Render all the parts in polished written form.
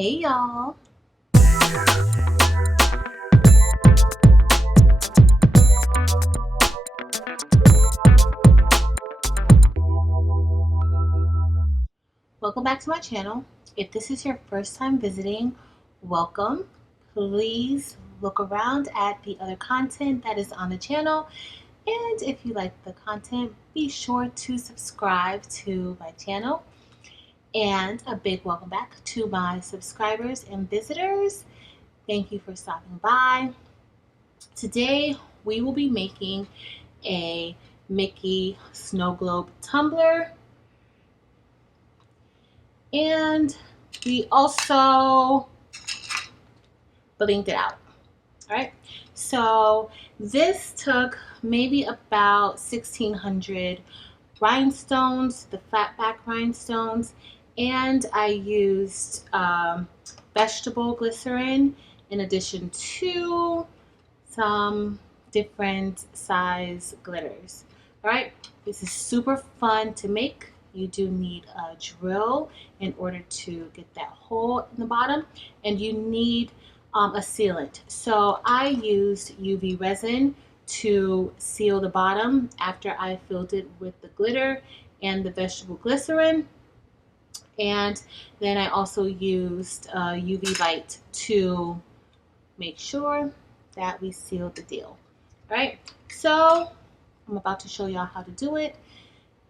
Hey y'all. Welcome back to my channel. If this is your first time visiting, welcome. Please look around at the other content that is on the channel. And if you like the content, be sure to subscribe to my channel. And a big welcome back to my subscribers and visitors. Thank you for stopping by. Today we will be making a Mickey snow globe tumbler, and we also blinked it out. All right, so this took maybe about 1,600 rhinestones, the flat back rhinestones, and I used vegetable glycerin in addition to some different size glitters. All right, this is super fun to make. You do need a drill in order to get that hole in the bottom, and you need a sealant. So I used UV resin to seal the bottom after I filled it with the glitter and the vegetable glycerin. And then I also used UV light to make sure that we seal the deal. All right, so I'm about to show y'all how to do it.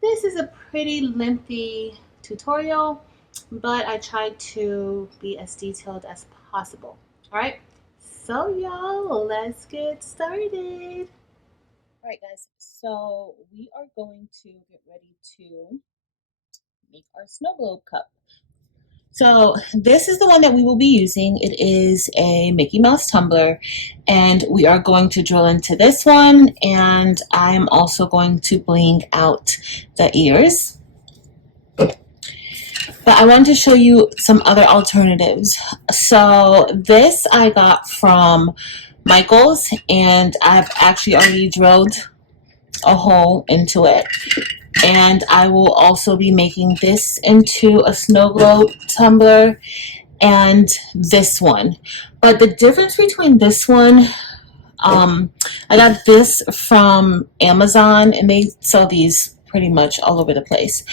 This is a pretty lengthy tutorial, but I tried to be as detailed as possible. All right, so y'all, let's get started. All right, guys, so we are going to get ready to make our snow globe cup. So this is the one that we will be using. It is a Mickey Mouse tumbler, and we are going to drill into this one, and I'm also going to bling out the ears. But I wanted to show you some other alternatives. So this I got from Michael's, and I've actually already drilled a hole into it. And I will also be making this into a snow globe tumbler and this one. But the difference between this one, I got this from Amazon, and they sell these pretty much all over the place.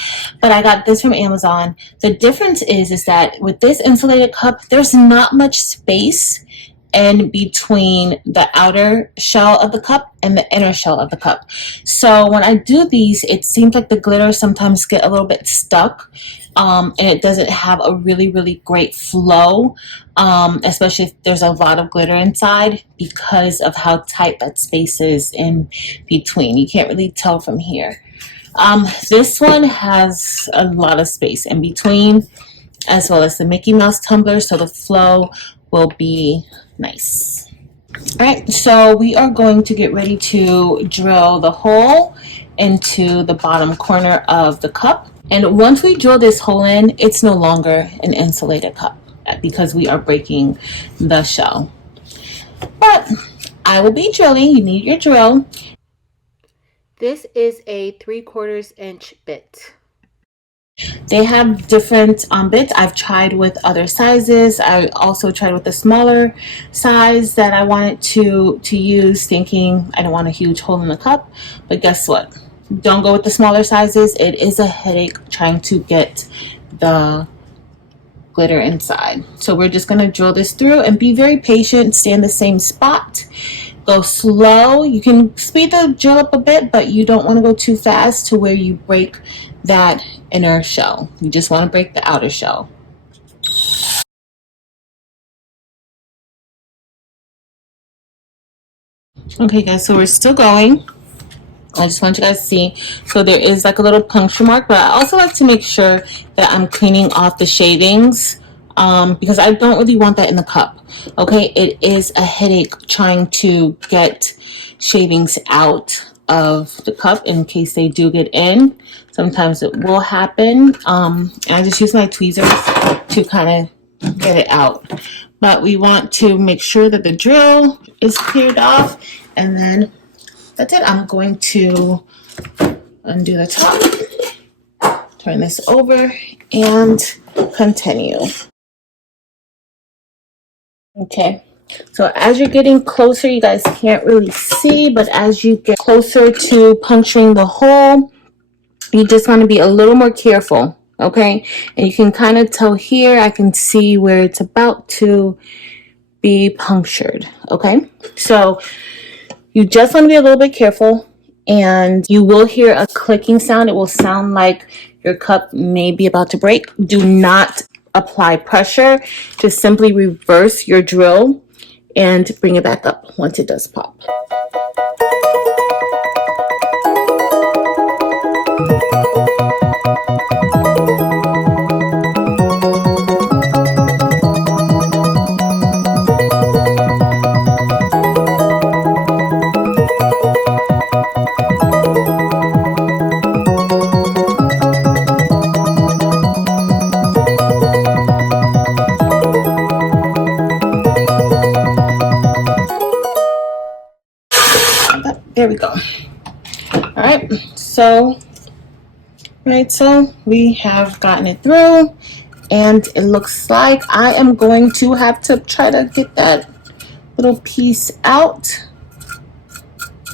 But I got this from Amazon. The difference is that with this insulated cup, there's not much space in between the outer shell of the cup and the inner shell of the cup. So when I do these, it seems like the glitter sometimes get a little bit stuck, and it doesn't have a really great flow, especially if there's a lot of glitter inside, because of how tight that space is in between. You can't really tell from here. This one has a lot of space in between, as well as the Mickey Mouse tumbler, so the flow will be nice. All right, so we are going to get ready to drill the hole into the bottom corner of the cup. And once we drill this hole in, it's no longer an insulated cup because we are breaking the shell. But I will be drilling. You need your drill. This is a 3/4 inch bit. They have different bits. I've tried with other sizes. I also tried with the smaller size that I wanted to use, thinking I don't want a huge hole in the cup. But guess what? Don't go with the smaller sizes. It is a headache trying to get the glitter inside. So we're just going to drill this through and be very patient. Stay in the same spot. Go slow. You can speed the drill up a bit, but you don't want to go too fast to where you break that inner shell. You just want to break the outer shell. Okay guys, so we're still going. I just want you guys to see. So there is like a little puncture mark, but I also like to make sure that I'm cleaning off the shavings, because I don't really want that in the cup. Okay, it is a headache trying to get shavings out of the cup in case they do get in. Sometimes it will happen. And I just use my tweezers to kind of get it out. But we want to make sure that the drill is cleared off, and then that's it. I'm going to undo the top, turn this over, and continue. Okay, so as you're getting closer, you guys can't really see, but as you get closer to puncturing the hole, you just want to be a little more careful, okay? And you can kind of tell here, I can see where it's about to be punctured, okay? So you just want to be a little bit careful, and you will hear a clicking sound. It will sound like your cup may be about to break. Do not apply pressure. Just simply reverse your drill and bring it back up once it does pop. There we go. All right, so we have gotten it through, and it looks like I am going to have to try to get that little piece out.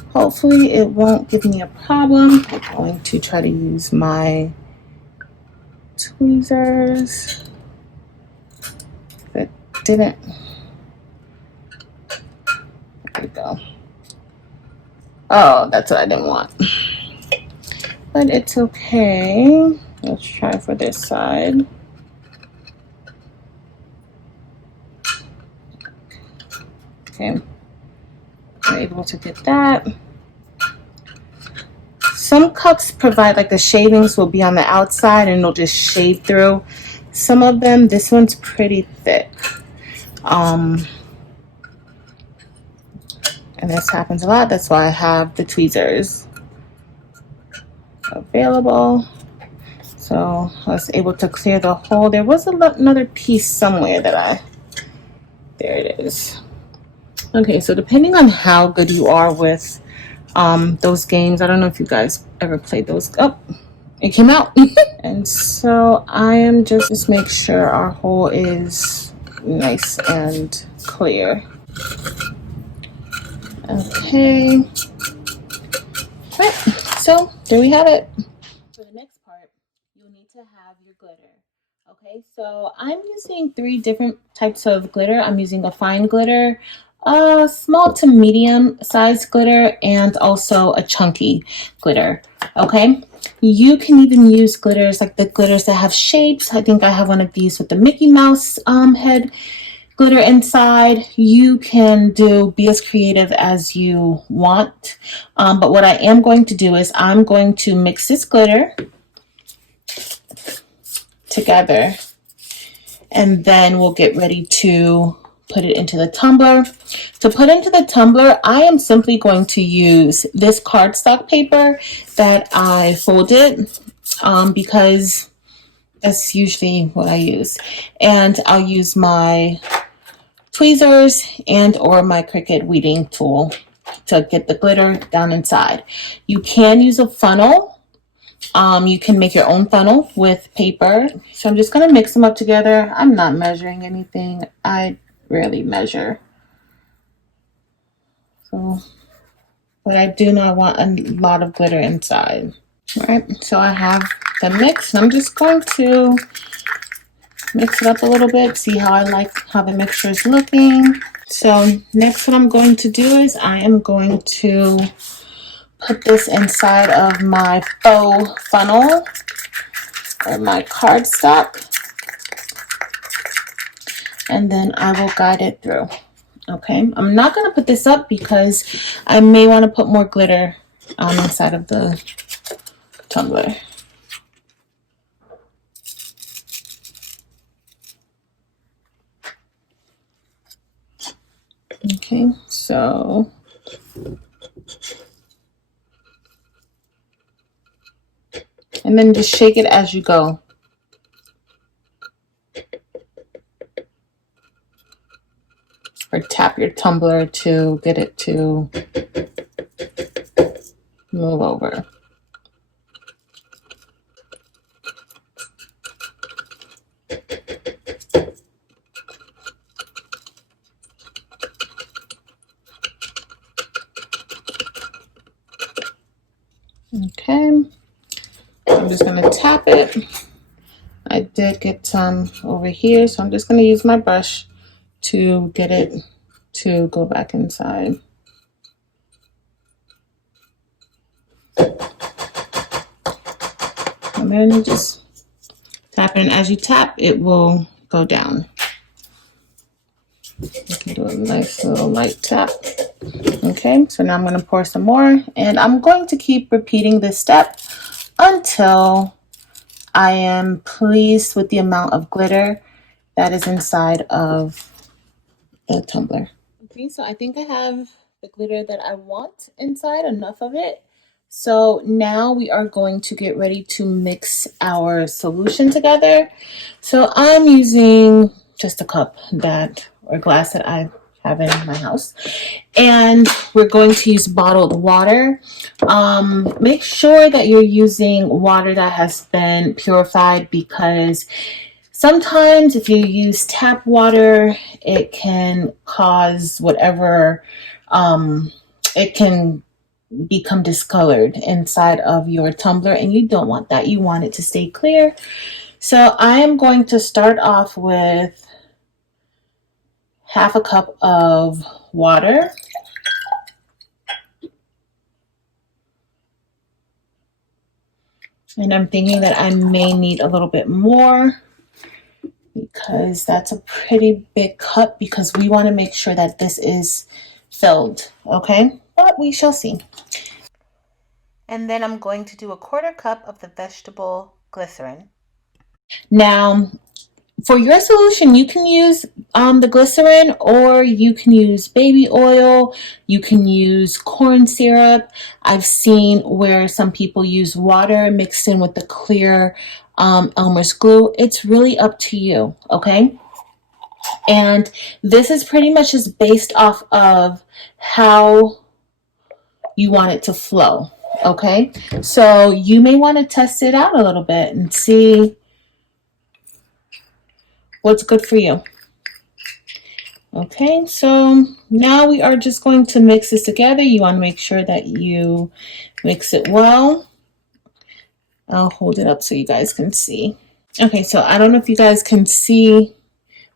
Hopefully it won't give me a problem. I'm going to try to use my tweezers. That didn't. There we go. Oh, that's what I didn't want. But it's okay. Let's try for this side. Okay. I'm able to get that. Some cups provide, like, the shavings will be on the outside and it'll just shave through. Some of them, this one's pretty thick. And this happens a lot. That's why I have the tweezers available. So I was able to clear the hole. There was another piece somewhere that there it is. Okay, so depending on how good you are with those games, I don't know if you guys ever played those. Oh, it came out. And so I am just make sure our hole is nice and clear. Okay. All right, so there we have it. For the next part, you'll need to have your glitter. Okay, so I'm using 3 different types of glitter. I'm using a fine glitter, a small to medium size glitter, and also a chunky glitter. Okay, you can even use glitters like the glitters that have shapes. I think I have one of these with the Mickey Mouse head glitter inside. You can be as creative as you want. But what I am going to do is I'm going to mix this glitter together, and then we'll get ready to put it into the tumbler. To put into the tumbler, I am simply going to use this cardstock paper that I folded because that's usually what I use. And I'll use my tweezers and or my Cricut weeding tool to get the glitter down inside. You can use a funnel. You can make your own funnel with paper. So I'm just going to mix them up together. I'm not measuring anything. I rarely measure. So, but I do not want a lot of glitter inside. All right, so I have the mix, and I'm just going to mix it up a little bit, see how I like how the mixture is looking. So next what I'm going to do is I am going to put this inside of my faux funnel or my cardstock, and then I will guide it through. Okay, I'm not going to put this up because I may want to put more glitter inside of the tumbler. Okay, so and then just shake it as you go. Or tap your tumbler to get it to move over. Okay, I'm just gonna tap it. I did get some over here, so I'm just gonna use my brush to get it to go back inside. And then you just tap it, and as you tap, it will go down. You can do a nice little light tap. Okay, so now I'm going to pour some more, and I'm going to keep repeating this step until I am pleased with the amount of glitter that is inside of the tumbler. Okay, so I think I have the glitter that I want inside, enough of it. So now we are going to get ready to mix our solution together. So I'm using just a cup or glass that I have in my house. And we're going to use bottled water. Make sure that you're using water that has been purified, because sometimes if you use tap water, it can cause whatever, it can become discolored inside of your tumbler, and you don't want that. You want it to stay clear. So I am going to start off with half a cup of water. And I'm thinking that I may need a little bit more, because that's a pretty big cup, because we want to make sure that this is filled, okay? But we shall see. And then I'm going to do a quarter cup of the vegetable glycerin. Now, for your solution, you can use the glycerin, or you can use baby oil, you can use corn syrup. I've seen where some people use water mixed in with the clear Elmer's glue. It's really up to you, okay? And this is pretty much just based off of how you want it to flow, okay? So you may want to test it out a little bit and see what's good for you. Okay, so now we are just going to mix this together. You want to make sure that you mix it well. I'll hold it up so you guys can see. Okay, so I don't know if you guys can see,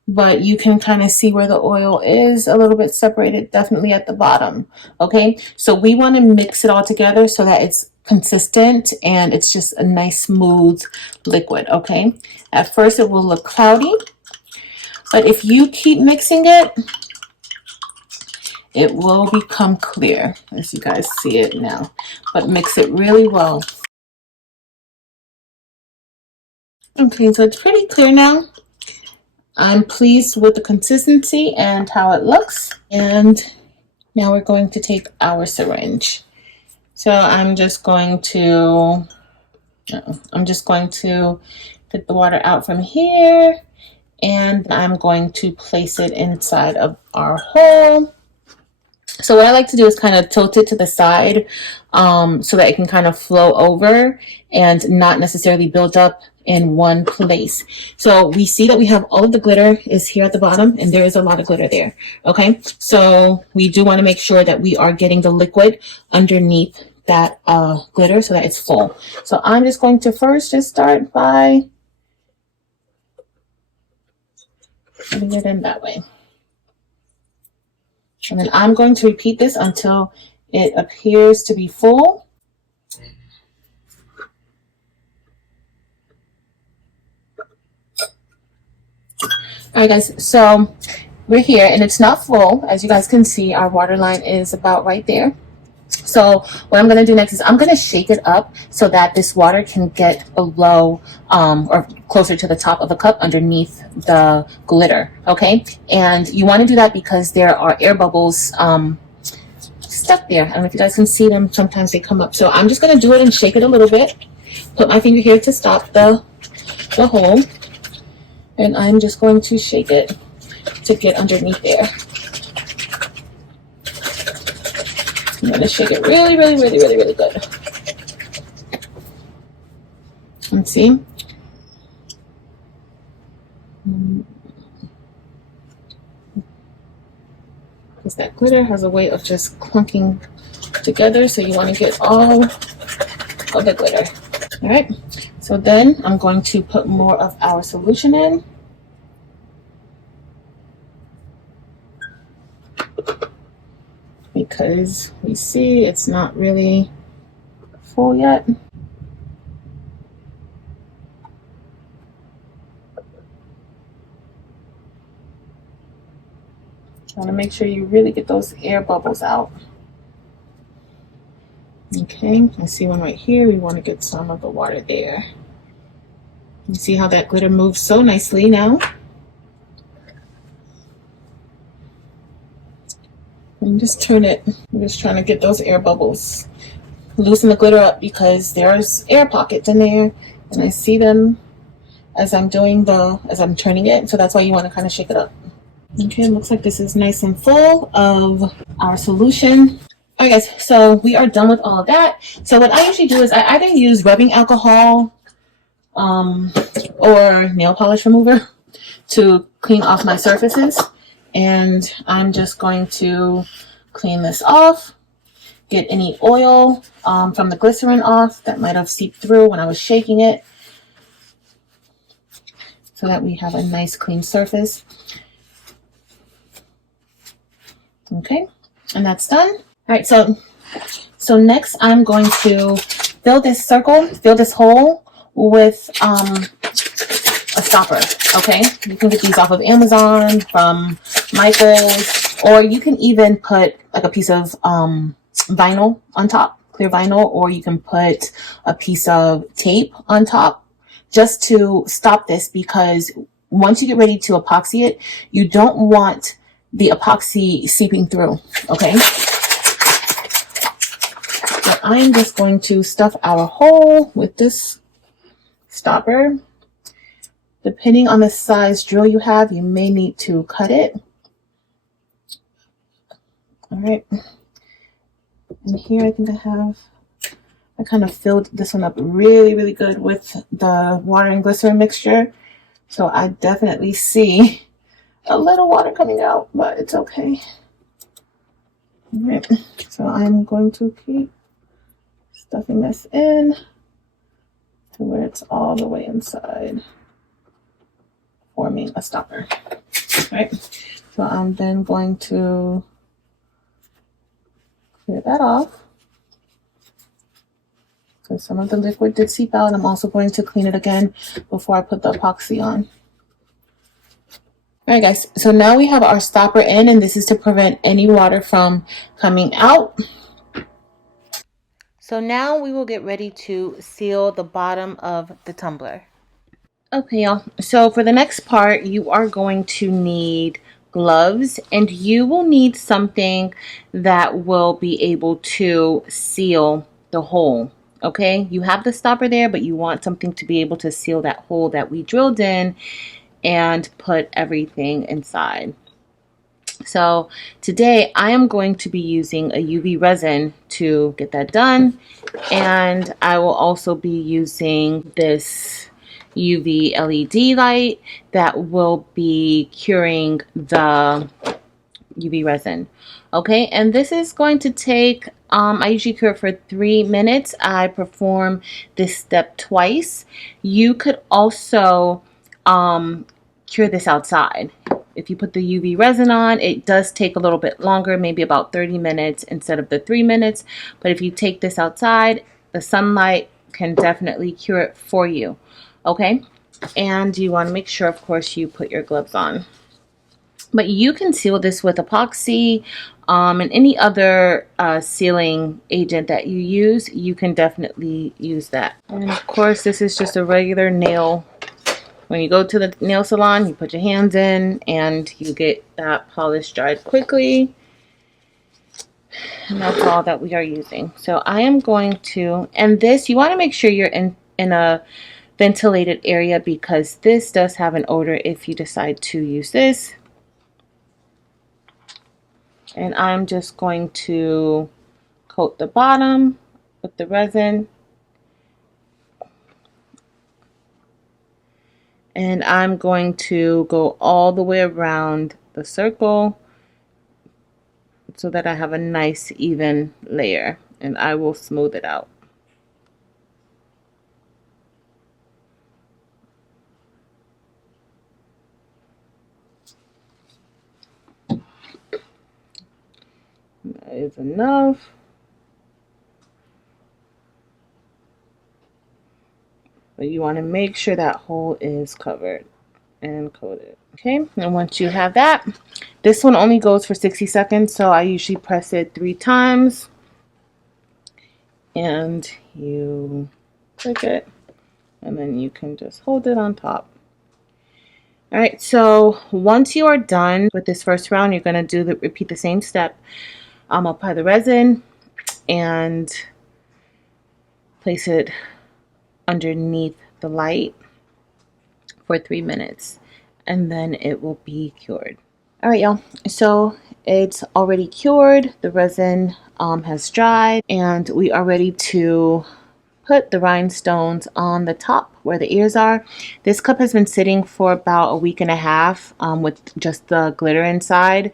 but you can kind of see where the oil is a little bit separated, definitely at the bottom. Okay, so we want to mix it all together so that it's consistent and it's just a nice smooth liquid. Okay, at first it will look cloudy, but if you keep mixing it, it will become clear, as you guys see it now. But mix it really well. Okay, so it's pretty clear now. I'm pleased with the consistency and how it looks. And now we're going to take our syringe. So I'm just going to get the water out from here, and I'm going to place it inside of our hole. So what I like to do is kind of tilt it to the side so that it can kind of flow over and not necessarily build up in one place. So we see that we have all of the glitter is here at the bottom, and there is a lot of glitter there. Okay, so we do want to make sure that we are getting the liquid underneath that glitter so that it's full. So I'm just going to first just start by putting it in that way. And then I'm going to repeat this until it appears to be full. All right, guys, so we're here and it's not full. As you guys can see, our water line is about right there. So what I'm going to do next is I'm going to shake it up so that this water can get below or closer to the top of the cup underneath the glitter. Okay, and you want to do that because there are air bubbles stuck there. I don't know if you guys can see them. Sometimes they come up. So I'm just going to do it and shake it a little bit. Put my finger here to stop the hole, and I'm just going to shake it to get underneath there. I'm going to shake it really, really, really, really, really good. Let's see. Because that glitter has a way of just clunking together, so you want to get all for the glitter. All right, so then I'm going to put more of our solution in. Because we see it's not really full yet. Want to make sure you really get those air bubbles out. Okay, I see one right here. We want to get some of the water there. You see how that glitter moves so nicely now. And just turn it. I'm just trying to get those air bubbles. Loosen the glitter up because there's air pockets in there, and I see them as I'm turning it. So that's why you want to kind of shake it up. Okay, looks like this is nice and full of our solution. Alright guys, so we are done with all of that. So what I usually do is I either use rubbing alcohol or nail polish remover to clean off my surfaces. And I'm just going to clean this off, get any oil from the glycerin off that might have seeped through when I was shaking it, so that we have a nice clean surface. Okay, and that's done. All right, so next I'm going to fill this hole with a stopper. Okay, you can get these off of Amazon, from Michael's, or you can even put like a piece of vinyl on top, clear vinyl, or you can put a piece of tape on top just to stop this, because once you get ready to epoxy it, you don't want the epoxy seeping through. Okay, so I'm just going to stuff our hole with this stopper. Depending on the size drill you have, you may need to cut it. All right, and here I think I kind of filled this one up really good with the water and glycerin mixture. So I definitely see a little water coming out, but it's okay. All right, so I'm going to keep stuffing this in to where it's all the way inside, forming a stopper. All right, so I'm then going to clear that off, because some of the liquid did seep out. I'm also going to clean it again before I put the epoxy on. All right guys, so now we have our stopper in, and this is to prevent any water from coming out. So now we will get ready to seal the bottom of the tumbler. Okay y'all, so for the next part you are going to need gloves, and you will need something that will be able to seal the hole. Okay, you have the stopper there, but you want something to be able to seal that hole that we drilled in and put everything inside. So today I am going to be using a UV resin to get that done, and I will also be using this UV LED light that will be curing the UV resin. Okay, and this is going to take I usually cure it for 3 minutes. I perform this step twice. You could also cure this outside. If you put the UV resin on, it does take a little bit longer, maybe about 30 minutes instead of the 3 minutes. But if you take this outside, the sunlight can definitely cure it for you. Okay, and you want to make sure, of course, you put your gloves on. But you can seal this with epoxy and any other sealing agent that you use. You can definitely use that. And of course, this is just a regular nail. When you go to the nail salon, you put your hands in and you get that polish dried quickly. And that's all that we are using. So I am going to, and this, you want to make sure you're in a ventilated area, because this does have an odor if you decide to use this. And I'm just going to coat the bottom with the resin. And I'm going to go all the way around the circle so that I have a nice even layer, and I will smooth it out. is enough. But you want to make sure that hole is covered and coated. Okay, and once you have that, this one only goes for 60 seconds, so I usually press it 3 times. And you click it, and then you can just hold it on top. All right, so once you are done with this first round, you're going to repeat the same step. Apply the resin and place it underneath the light for 3 minutes, and then it will be cured. All right, y'all, so it's already cured. The resin has dried, and we are ready to put the rhinestones on the top where the ears are. This cup has been sitting for about a week and a half with just the glitter inside.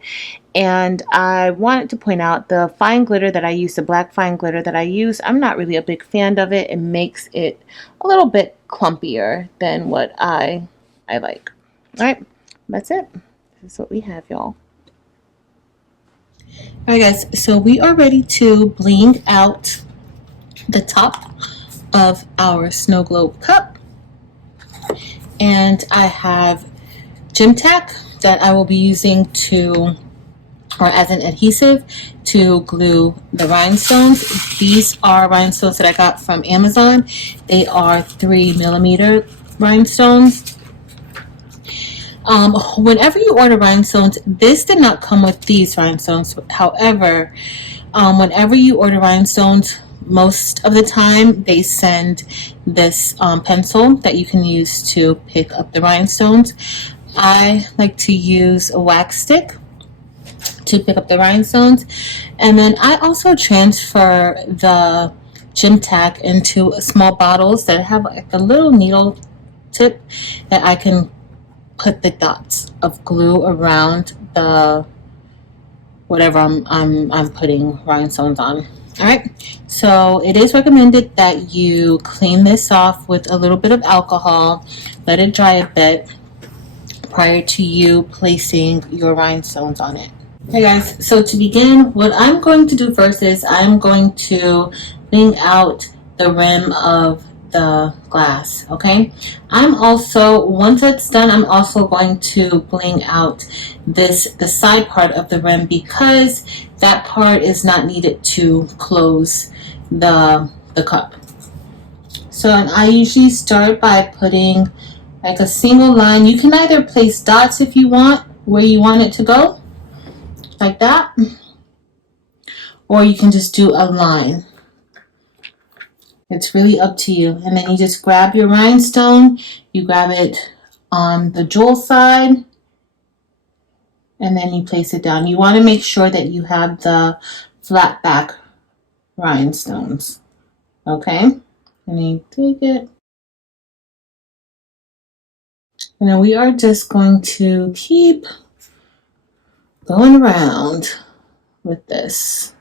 And I wanted to point out the fine glitter that I use, the black fine glitter that I use, I'm not really a big fan of it. It makes it a little bit clumpier than what I like. All right, that's it. This is what we have, y'all. All right, guys, so we are ready to bling out the top of our snow globe cup, and I have gym tack that I will be using as an adhesive to glue the rhinestones. These are rhinestones that I got from Amazon. They are 3mm rhinestones. Whenever you order rhinestones, this did not come with these rhinestones. However, whenever you order rhinestones, most of the time they send this pencil that you can use to pick up the rhinestones. I like to use a wax stick to pick up the rhinestones, and then I also transfer the gym tack into small bottles that have like a little needle tip that I can put the dots of glue around the whatever I'm putting rhinestones on. All right, so it is recommended that you clean this off with a little bit of alcohol, let it dry a bit prior to you placing your rhinestones on it. Hey guys, so to begin, what I'm going to do first is I'm going to bling out the rim of the glass, okay? Once that's done, I'm also going to bling out the side part of the rim, because that part is not needed to close the cup. So I usually start by putting like a single line. You can either place dots if you want where you want it to go, like that, or you can just do a line. It's really up to you. And then you just grab your rhinestone, you grab it on the jewel side, and then you place it down. You want to make sure that you have the flat back rhinestones, okay? And then you take it, and then we are just going to keep going around with this.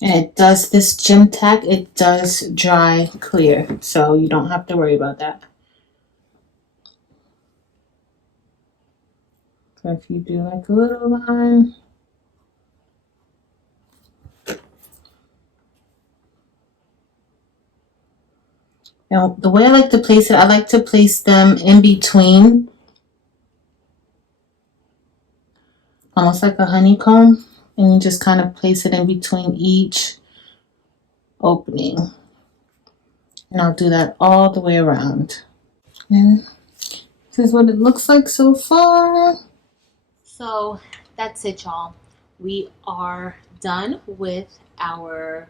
And this gym tack, it does dry clear, so you don't have to worry about that. So if you do like a little line, now the way I like to place it, I like to place them in between, almost like a honeycomb, and you just kind of place it in between each opening. And I'll do that all the way around. And this is what it looks like so far. So that's it, y'all. We are done with our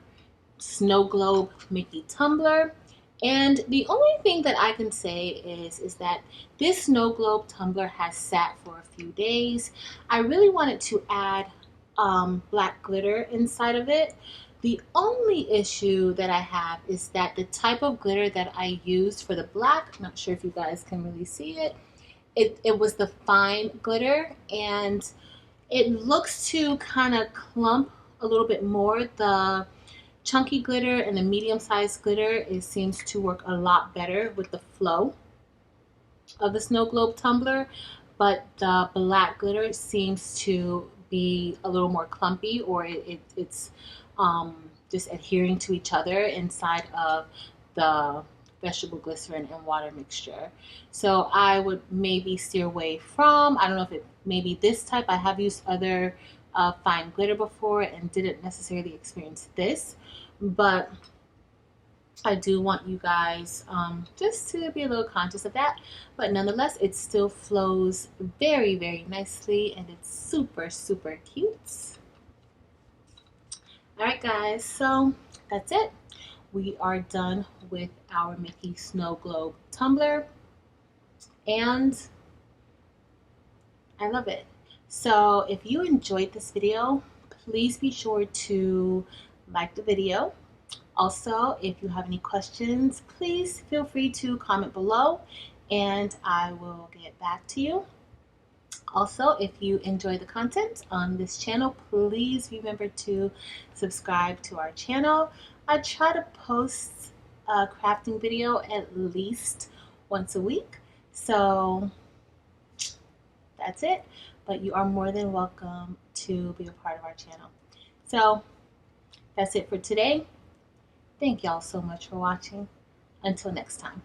snow globe Mickey tumbler. And the only thing that I can say is that this snow globe tumbler has sat for a few days. I really wanted to add black glitter inside of it. The only issue that I have is that the type of glitter that I used for the black, I'm not sure if you guys can really see it, it was the fine glitter, and it looks to kind of clump a little bit more. The chunky glitter and the medium-sized glitter, it seems to work a lot better with the flow. of the snow globe tumbler, but the black glitter seems to be a little more clumpy, or it's just adhering to each other inside of the vegetable glycerin and water mixture. So I would maybe steer away from, I don't know if it maybe this type. I have used other fine glitter before and didn't necessarily experience this, but I do want you guys just to be a little conscious of that. But nonetheless, it still flows very, very nicely, and it's super, super cute. All right, guys, so that's it. We are done with our Mickey Snow Globe tumbler, and I love it. So if you enjoyed this video, please be sure to like the video. Also, if you have any questions, please feel free to comment below and I will get back to you. Also, if you enjoy the content on this channel, please remember to subscribe to our channel. I try to post a crafting video at least once a week. So that's it. But you are more than welcome to be a part of our channel. So that's it for today. Thank y'all so much for watching. Until next time.